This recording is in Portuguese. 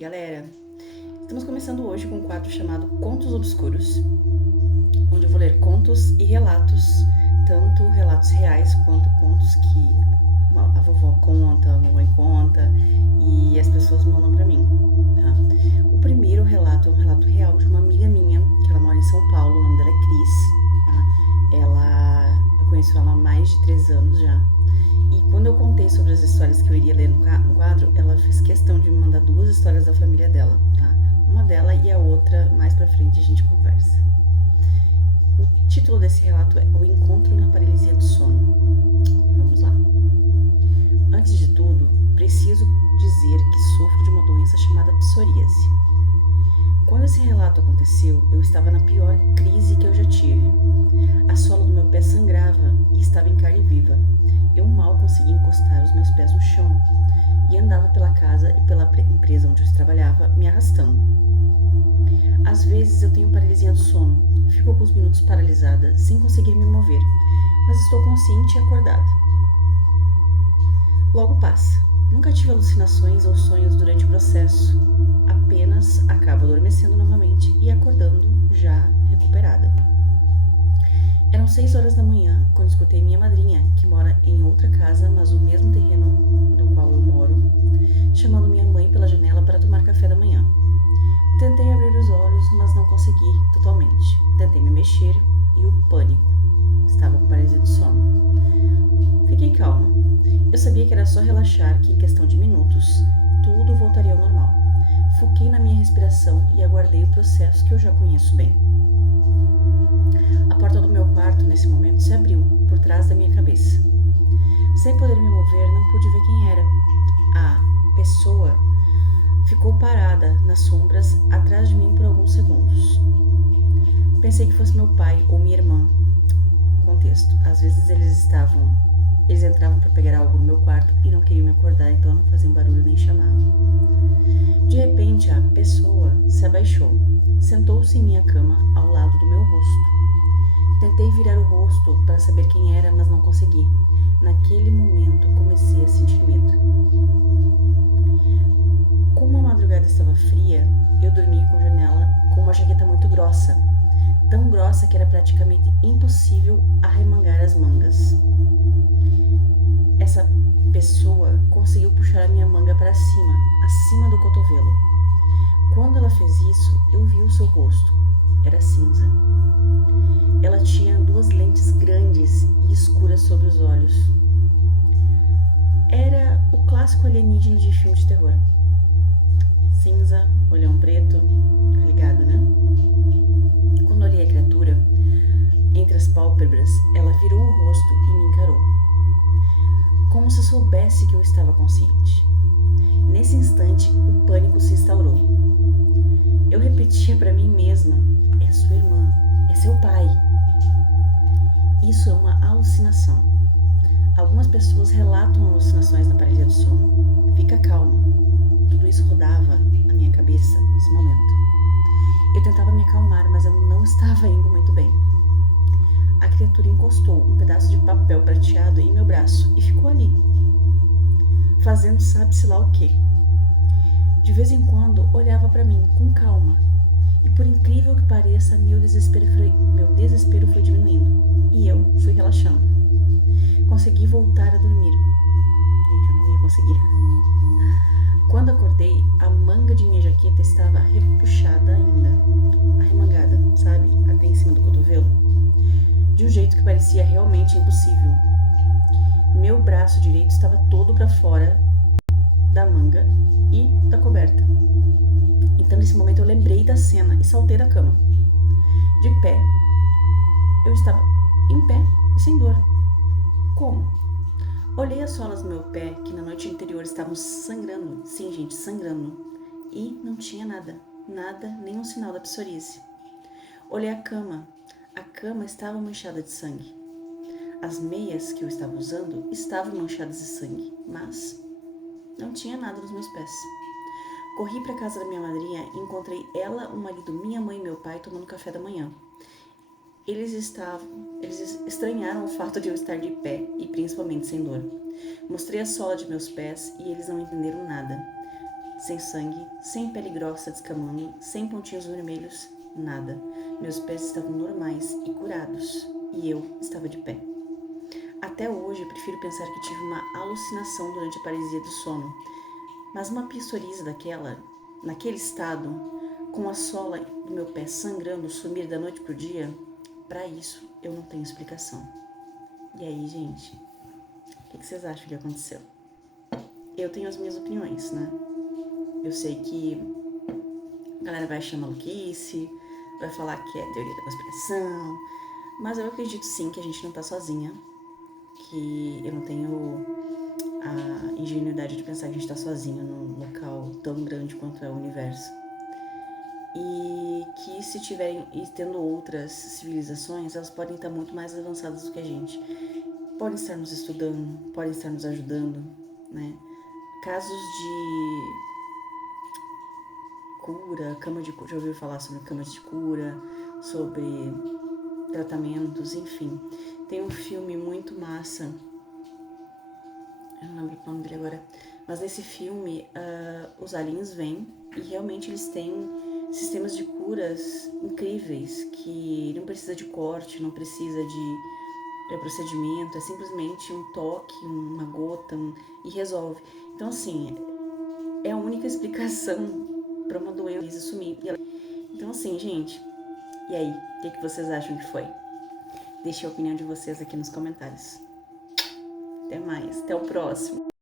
galera! Estamos começando hoje com um quadro chamado Contos Obscuros, onde eu vou ler contos e relatos, tanto relatos reais quanto contos que a vovó conta, a mamãe conta e as pessoas mandam pra mim, tá? O primeiro relato é um relato real de uma amiga minha, que ela mora em São Paulo, o nome dela é Cris, tá? Eu conheço ela há mais de 3 anos já. E quando eu contei sobre as histórias que eu iria ler no quadro, ela fez questão de me mandar 2 histórias da família dela, tá? Uma dela e a outra, mais pra frente, a gente conversa. O título desse relato é O Encontro na Paralisia do Sono. E vamos lá. Antes de tudo, preciso dizer que sofro de uma doença chamada psoríase. Quando esse relato aconteceu, eu estava na pior crise que eu já tive. A sola do meu pé sangrava e estava em carne viva. Eu mal conseguia encostar os meus pés no chão e andava pela casa e pela empresa onde eu trabalhava, me arrastando. Às vezes eu tenho paralisia do sono, fico alguns minutos paralisada, sem conseguir me mover, mas estou consciente e acordada. Logo passa. Nunca tive alucinações ou sonhos durante o processo, apenas acabo adormecendo novamente e acordando já recuperada. Eram 6 horas da manhã quando escutei minha madrinha, que mora em outra casa, mas no mesmo terreno no qual eu moro, chamando minha mãe pela janela para tomar café da manhã. Tentei abrir os olhos, mas não consegui totalmente. Tentei me mexer e o pânico. Estava com paralisia do sono. Fiquei calma. Eu sabia que era só relaxar, que em questão de minutos, tudo voltaria ao normal. Foquei na minha respiração e aguardei o processo que eu já conheço bem. A porta do meu quarto, nesse momento, se abriu por trás da minha cabeça. Sem poder me mover, não pude ver quem era. A pessoa ficou parada nas sombras atrás de mim por alguns segundos. Pensei que fosse meu pai ou minha irmã. Contexto: às vezes eles entravam para pegar algo no meu quarto e não queriam me acordar, então não faziam barulho nem chamavam. De repente, a pessoa se abaixou, sentou-se em minha cama ao lado do meu rosto. Tentei virar o rosto para saber quem era, mas não consegui. Naquele momento, comecei a sentir medo. Como a madrugada estava fria, eu dormi com uma jaqueta muito grossa, tão grossa que era praticamente impossível arremangar as mangas. Essa pessoa conseguiu puxar a minha manga para cima, acima do cotovelo. Quando ela fez isso, eu vi o seu rosto. Era cinza. Ela tinha 2 lentes grandes e escuras sobre os olhos. Era o clássico alienígena de filme de terror. Cinza, olhão preto, tá ligado, né? Quando olhei a criatura, entre as pálpebras, ela virou o rosto e me encarou, como se soubesse que eu estava consciente. Nesse instante, o pânico se instaurou. Eu repetia para mim mesma: é sua irmã, é seu pai. Isso é uma alucinação. Algumas pessoas relatam alucinações na paralisia do sono. Fica calma. Tudo isso rodava na minha cabeça nesse momento. Eu tentava me acalmar, mas eu não estava indo muito bem. A criatura encostou um pedaço de papel prateado em meu braço e ficou ali, fazendo sabe-se lá o quê. De vez em quando olhava para mim com calma, e por incrível que pareça, meu desespero foi diminuindo e eu fui relaxando. Consegui voltar a dormir. Gente, eu não ia conseguir. Quando acordei, a manga de minha jaqueta estava repuxada ainda, arremangada, sabe, até em cima do cotovelo, de um jeito que parecia realmente impossível. Meu braço direito estava todo para fora da manga e da coberta. Então, nesse momento, eu lembrei da cena e saltei da cama. De pé, eu estava em pé e sem dor. Como? Olhei as solas do meu pé, que na noite anterior estavam sangrando. Sim, gente, sangrando. E não tinha nada, nenhum sinal da psoríase. Olhei a cama estava manchada de sangue. As meias que eu estava usando estavam manchadas de sangue, mas não tinha nada nos meus pés. Corri para a casa da minha madrinha e encontrei ela, o marido, minha mãe e meu pai tomando café da manhã. Eles estranharam o fato de eu estar de pé e principalmente sem dor. Mostrei a sola de meus pés e eles não entenderam nada. sem sangue, sem pele grossa descamando, sem pontinhos vermelhos, nada. Meus pés estavam normais e curados, e eu estava de pé. Até hoje, eu prefiro pensar que tive uma alucinação durante a paralisia do sono, mas uma psoríase naquele estado, com a sola do meu pé sangrando, sumir da noite pro dia, para isso eu não tenho explicação. E aí, gente, o que vocês acham que aconteceu? Eu tenho as minhas opiniões, né? Eu sei que a galera vai achar maluquice, vai falar que é teoria da conspiração, mas eu acredito sim que a gente não tá sozinha, que eu não tenho a ingenuidade de pensar que a gente tá sozinho num local tão grande quanto é o universo. E que se tiverem e tendo outras civilizações, elas podem estar muito mais avançadas do que a gente. Podem estar nos estudando, podem estar nos ajudando, né? Casos de cura, cama de cura, já ouviu falar sobre camas de cura, sobre tratamentos, enfim. Tem um filme muito massa, eu não lembro o nome dele agora, mas nesse filme os aliens vêm e realmente eles têm sistemas de curas incríveis, que não precisa de corte, não precisa de procedimento, é simplesmente um toque, uma gota e resolve. Então assim, é a única explicação para uma doença sumir. Então assim, gente, e aí, o que vocês acham que foi? Deixe a opinião de vocês aqui nos comentários. Até mais, até o próximo.